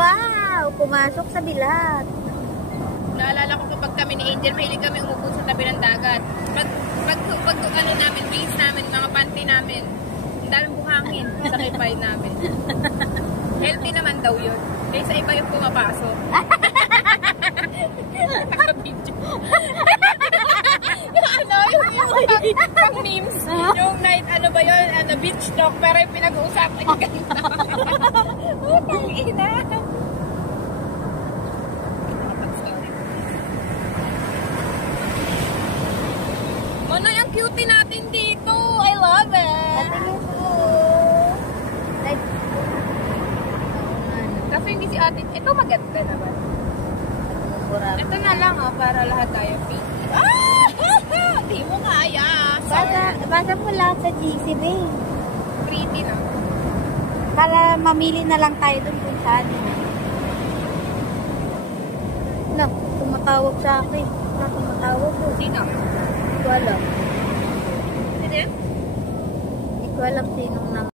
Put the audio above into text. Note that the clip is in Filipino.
Wow! Pumasok sa bilat. Naalala ko kapag kami ni Angel, mahilig kami umupo sa tabi ng dagat. Pag ano namin, base namin, mga panty namin, ang daming buhangin sa kipay namin. Healthy naman daw yun. Kaysa iba yung pumapasok. Naka-video. yung pang memes. Yung night, ano ba yun? Beach talk. Pero yung pinag-uusapan yung ganito. Utang ina. Manoy, ang cutie natin dito. I love it. Kasi hindi si ate. Ito maganda naman. Ito na lang para lahat tayo fit. Di mo kaya. Basta mo lang sa GC, babe. Pretty na. Para mamili na lang tayo dun kung saan. Nak, tumatawag sa akin. Tumatawag ko. Sino? Hindi ko alam. Sino? Hindi ko alam sinong